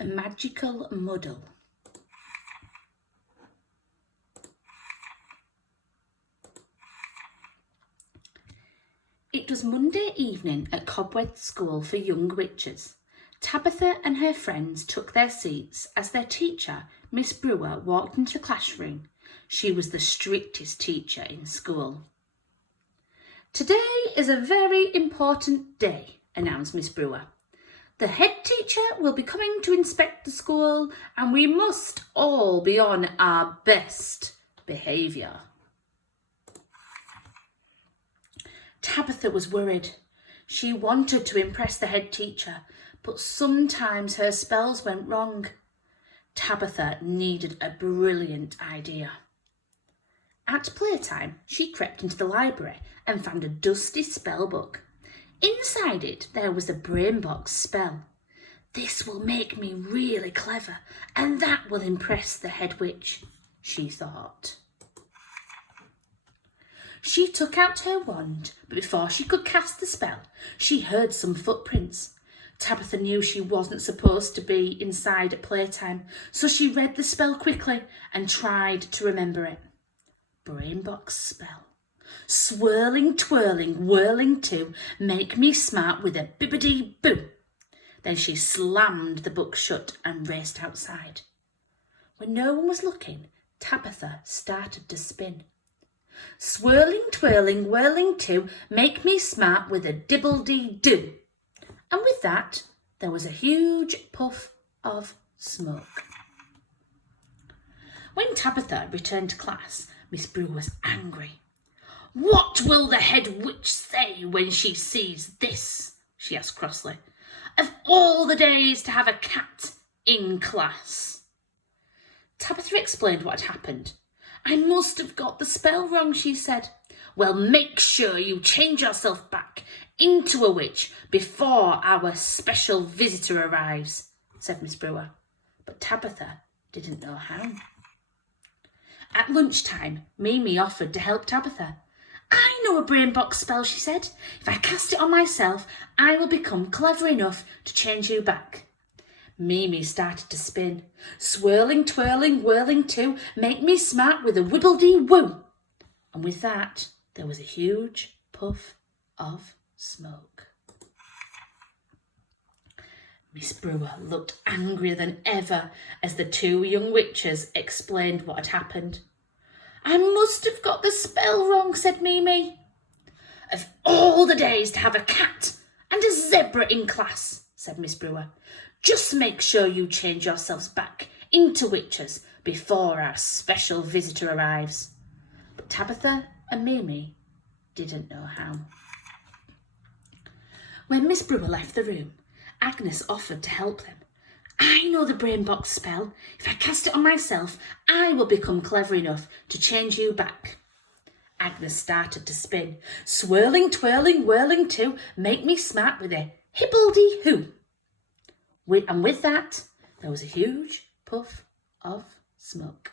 A magical muddle. It was Monday evening at Cobweb School for young witches. Tabitha and her friends took their seats as their teacher, Miss Brewer, walked into the classroom. She was the strictest teacher in school. "Today is a very important day," announced Miss Brewer. "The head teacher will be coming to inspect the school, and we must all be on our best behaviour." Tabitha was worried. She wanted to impress the head teacher, but sometimes her spells went wrong. Tabitha needed a brilliant idea. At playtime, she crept into the library and found a dusty spell book. Inside it, there was the brain box spell. "This will make me really clever, and that will impress the head witch," she thought. She took out her wand, but before she could cast the spell, she heard some footprints. Tabitha knew she wasn't supposed to be inside at playtime, so she read the spell quickly and tried to remember it. Brain box spell. "Swirling, twirling, whirling to, make me smart with a bibbidi-boo." Then she slammed the book shut and raced outside. When no one was looking, Tabitha started to spin. "Swirling, twirling, whirling to, make me smart with a dibble-dee-doo." And with that, there was a huge puff of smoke. When Tabitha returned to class, Miss Brewer was angry. "What will the head witch say when she sees this?" she asked crossly. "Of all the days to have a cat in class." Tabitha explained what had happened. "I must have got the spell wrong," she said. "Well, make sure you change yourself back into a witch before our special visitor arrives," said Miss Brewer. But Tabitha didn't know how. At lunchtime, Mimi offered to help Tabitha. "I know a brain box spell," she said. "If I cast it on myself, I will become clever enough to change you back." Mimi started to spin. "Swirling, twirling, whirling to, make me smart with a wibble-dee-woo." And with that, there was a huge puff of smoke. Miss Brewer looked angrier than ever as the two young witches explained what had happened. "I must have got the spell wrong," said Mimi. "Of all the days to have a cat and a zebra in class," said Miss Brewer. "Just make sure you change yourselves back into witches before our special visitor arrives." But Tabitha and Mimi didn't know how. When Miss Brewer left the room, Agnes offered to help them. "I know the brain box spell. If I cast it on myself, I will become clever enough to change you back." Agnes started to spin. "Swirling, twirling, whirling to, make me smart with a hibble-dee-hoo." And with that, there was a huge puff of smoke.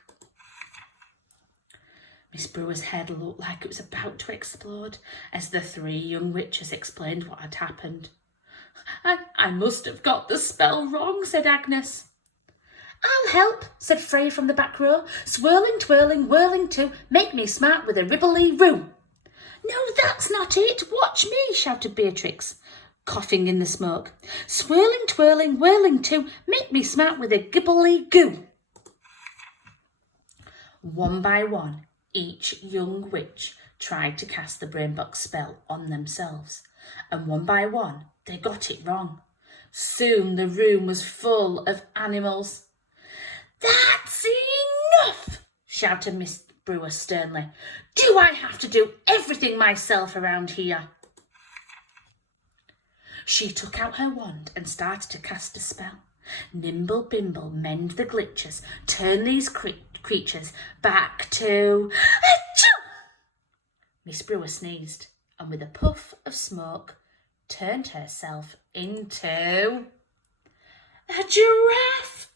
Miss Brewer's head looked like it was about to explode as the three young witches explained what had happened. I must have got the spell wrong," said Agnes. "I'll help," said Freya from the back row. "Swirling, twirling, whirling to, make me smart with a ribble-dee-roo." "No, that's not it. Watch me," shouted Beatrix, coughing in the smoke. "Swirling, twirling, whirling to, make me smart with a gibble-dee-goo." One by one, each young witch tried to cast the brain box spell on themselves, and one by one, they got it wrong. Soon the room was full of animals. "That's enough," shouted Miss Brewer sternly. "Do I have to do everything myself around here?" She took out her wand and started to cast a spell. "Nimble Bimble, mend the glitches, turn these creatures back to..." Achoo! Miss Brewer sneezed, and with a puff of smoke, turned herself into a giraffe.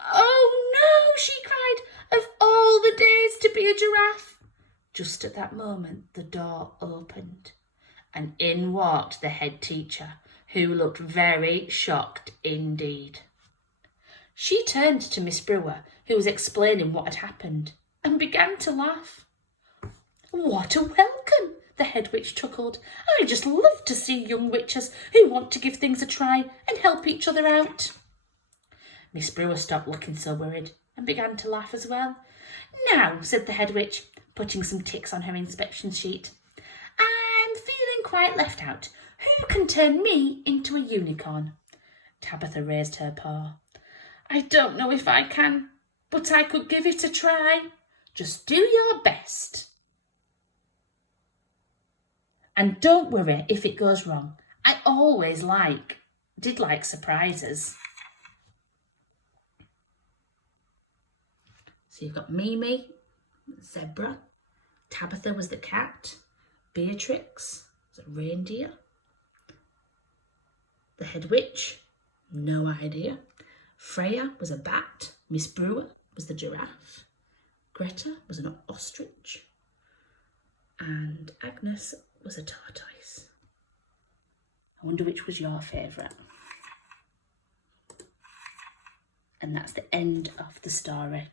"Oh no," she cried, "of all the days to be a giraffe." Just at that moment, the door opened, and in walked the head teacher, who looked very shocked indeed. She turned to Miss Brewer, who was explaining what had happened, and began to laugh. "What a welcome!" the head witch chuckled. "I just love to see young witches who want to give things a try and help each other out." Miss Brewer stopped looking so worried and began to laugh as well. "Now," said the head witch, putting some ticks on her inspection sheet, "I'm feeling quite left out. Who can turn me into a unicorn?" Tabitha raised her paw. "I don't know if I can, but I could give it a try." "Just do your best. And don't worry if it goes wrong. I always did like surprises." So you've got Mimi, zebra, Tabitha was the cat, Beatrix was a reindeer, the head witch, no idea, Freya was a bat, Miss Brewer was the giraffe, Greta was an ostrich, and Agnes was a tortoise. I wonder which was your favourite. And that's the end of the story.